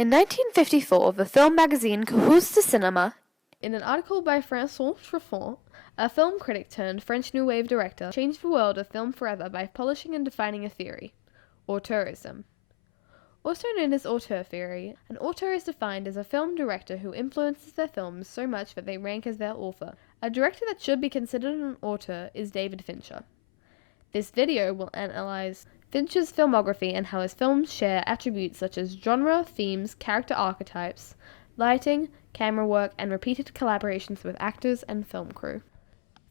In 1954, the film magazine Cahus de Cinema, in an article by François Truffaut, a film critic turned French New Wave director, changed the world of film forever by polishing and defining a theory, auteurism. Also known as auteur theory, an auteur is defined as a film director who influences their films so much that they rank as their author. A director that should be considered an auteur is David Fincher. This video will analyze Fincher's filmography and how his films share attributes such as genre, themes, character archetypes, lighting, camera work, and repeated collaborations with actors and film crew.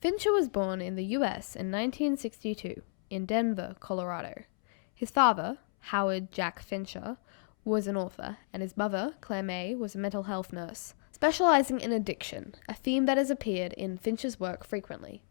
Fincher was born in the US in 1962 in Denver, Colorado. His father, Howard Jack Fincher, was an author, and his mother, Claire May, was a mental health nurse, specializing in addiction, a theme that has appeared in Fincher's work frequently.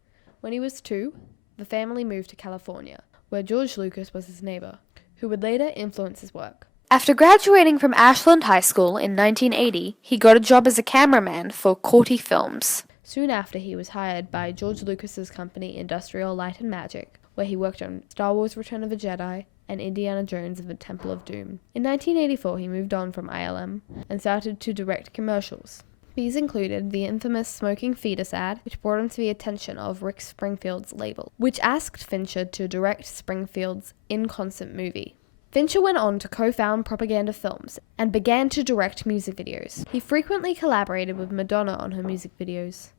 When he was 2, the family moved to California, where George Lucas was his neighbor, who would later influence his work. After graduating from Ashland High School in 1980, he got a job as a cameraman for Corti Films. Soon after, he was hired by George Lucas's company Industrial Light and Magic, where he worked on Star Wars Return of the Jedi and Indiana Jones and the Temple of Doom. In 1984, he moved on from ILM and started to direct commercials. These included the infamous smoking fetus ad, which brought him to the attention of Rick Springfield's label, which asked Fincher to direct Springfield's In Concert movie. Fincher went on to co-found Propaganda Films and began to direct music videos. He frequently collaborated with Madonna on her music videos.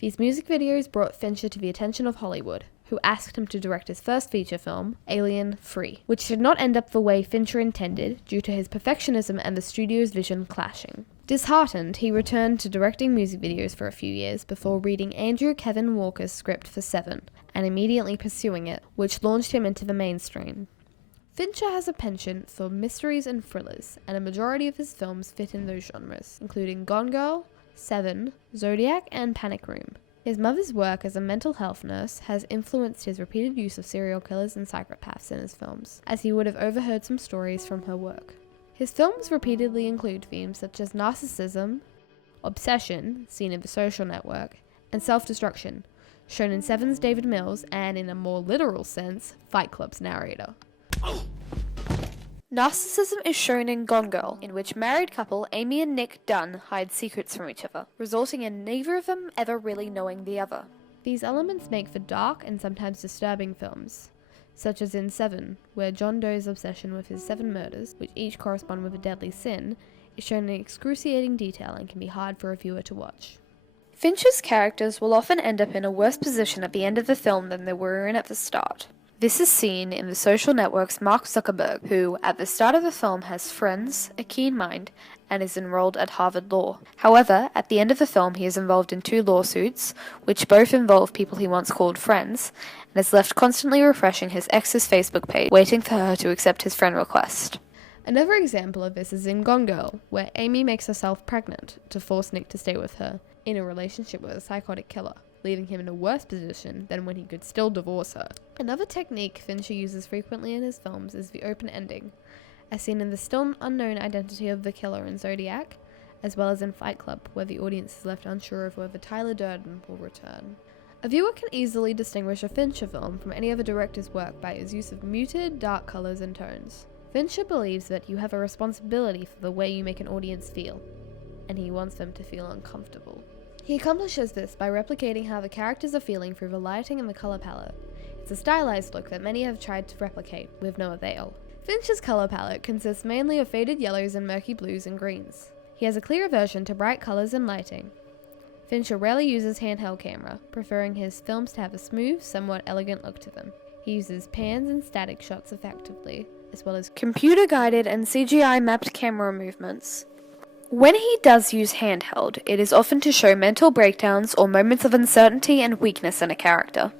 These music videos brought Fincher to the attention of Hollywood, who asked him to direct his first feature film, Alien 3, which did not end up the way Fincher intended due to his perfectionism and the studio's vision clashing. Disheartened, he returned to directing music videos for a few years before reading Andrew Kevin Walker's script for Seven and immediately pursuing it, which launched him into the mainstream. Fincher has a penchant for mysteries and thrillers, and a majority of his films fit in those genres, including Gone Girl, Seven, Zodiac, and Panic Room. His mother's work as a mental health nurse has influenced his repeated use of serial killers and psychopaths in his films, as he would have overheard some stories from her work. His films repeatedly include themes such as narcissism, obsession, seen in The Social Network, and self-destruction, shown in Seven's David Mills and, in a more literal sense, Fight Club's narrator. Narcissism is shown in Gone Girl, in which married couple Amy and Nick Dunn hide secrets from each other, resulting in neither of them ever really knowing the other. These elements make for dark and sometimes disturbing films, such as in Seven, where John Doe's obsession with his 7 murders, which each correspond with a deadly sin, is shown in excruciating detail and can be hard for a viewer to watch. Fincher's characters will often end up in a worse position at the end of the film than they were in at the start. This is seen in The Social Network's Mark Zuckerberg, who, at the start of the film, has friends, a keen mind, and is enrolled at Harvard Law. However, at the end of the film, he is involved in 2 lawsuits, which both involve people he once called friends, and is left constantly refreshing his ex's Facebook page, waiting for her to accept his friend request. Another example of this is in Gone Girl, where Amy makes herself pregnant to force Nick to stay with her, in a relationship with a psychotic killer, leaving him in a worse position than when he could still divorce her. Another technique Fincher uses frequently in his films is the open ending, as seen in the still unknown identity of the killer in Zodiac, as well as in Fight Club, where the audience is left unsure of whether Tyler Durden will return. A viewer can easily distinguish a Fincher film from any other director's work by his use of muted, dark colors and tones. Fincher believes that you have a responsibility for the way you make an audience feel, and he wants them to feel uncomfortable. He accomplishes this by replicating how the characters are feeling through the lighting and the color palette. It's a stylized look that many have tried to replicate, with no avail. Fincher's color palette consists mainly of faded yellows and murky blues and greens. He has a clear aversion to bright colors and lighting. Fincher rarely uses handheld camera, preferring his films to have a smooth, somewhat elegant look to them. He uses pans and static shots effectively, as well as computer-guided and CGI-mapped camera movements. When he does use handheld, it is often to show mental breakdowns or moments of uncertainty and weakness in a character.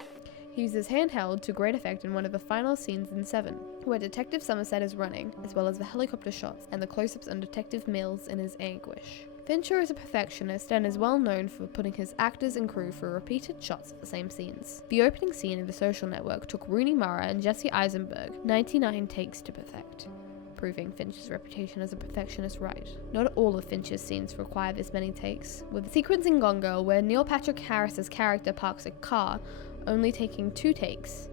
He uses handheld to great effect in one of the final scenes in Seven, where Detective Somerset is running, as well as the helicopter shots and the close-ups on Detective Mills in his anguish. Fincher is a perfectionist and is well known for putting his actors and crew through repeated shots of the same scenes. The opening scene in The Social Network took Rooney Mara and Jesse Eisenberg 99 takes to perfect, proving Fincher's reputation as a perfectionist right. Not all of Fincher's scenes require this many takes, with the sequence in Gone Girl where Neil Patrick Harris's character parks a car only taking 2 takes.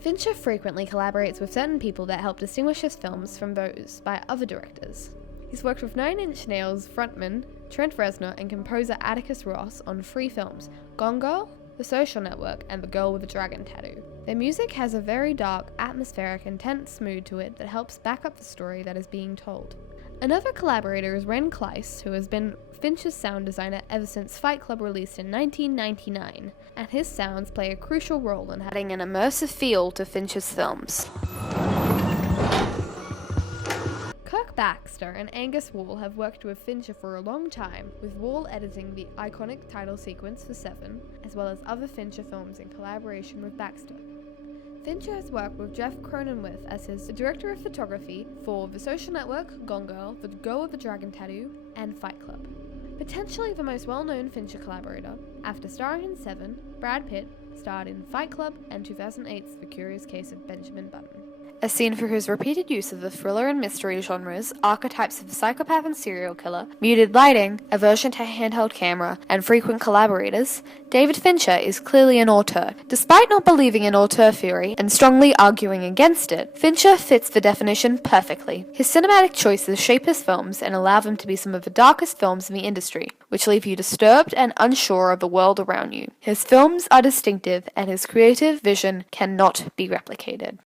Fincher frequently collaborates with certain people that help distinguish his films from those by other directors. He's worked with Nine Inch Nails frontman Trent Reznor and composer Atticus Ross on 3 films, Gone Girl, The Social Network, and The Girl with a Dragon Tattoo. Their music has a very dark, atmospheric, intense mood to it that helps back up the story that is being told. Another collaborator is Ren Kleiss, who has been Fincher's sound designer ever since Fight Club released in 1999, and his sounds play a crucial role in adding an immersive feel to Fincher's films. Kirk Baxter and Angus Wall have worked with Fincher for a long time, with Wall editing the iconic title sequence for Seven, as well as other Fincher films in collaboration with Baxter. Fincher has worked with Jeff Cronenweth as his director of photography for The Social Network, Gone Girl, The Girl with the Dragon Tattoo, and Fight Club. Potentially the most well-known Fincher collaborator, after starring in Seven, Brad Pitt starred in Fight Club and 2008's The Curious Case of Benjamin Button. As seen for his repeated use of the thriller and mystery genres, archetypes of a psychopath and serial killer, muted lighting, aversion to handheld camera, and frequent collaborators, David Fincher is clearly an auteur. Despite not believing in auteur theory and strongly arguing against it, Fincher fits the definition perfectly. His cinematic choices shape his films and allow them to be some of the darkest films in the industry, which leave you disturbed and unsure of the world around you. His films are distinctive, and his creative vision cannot be replicated.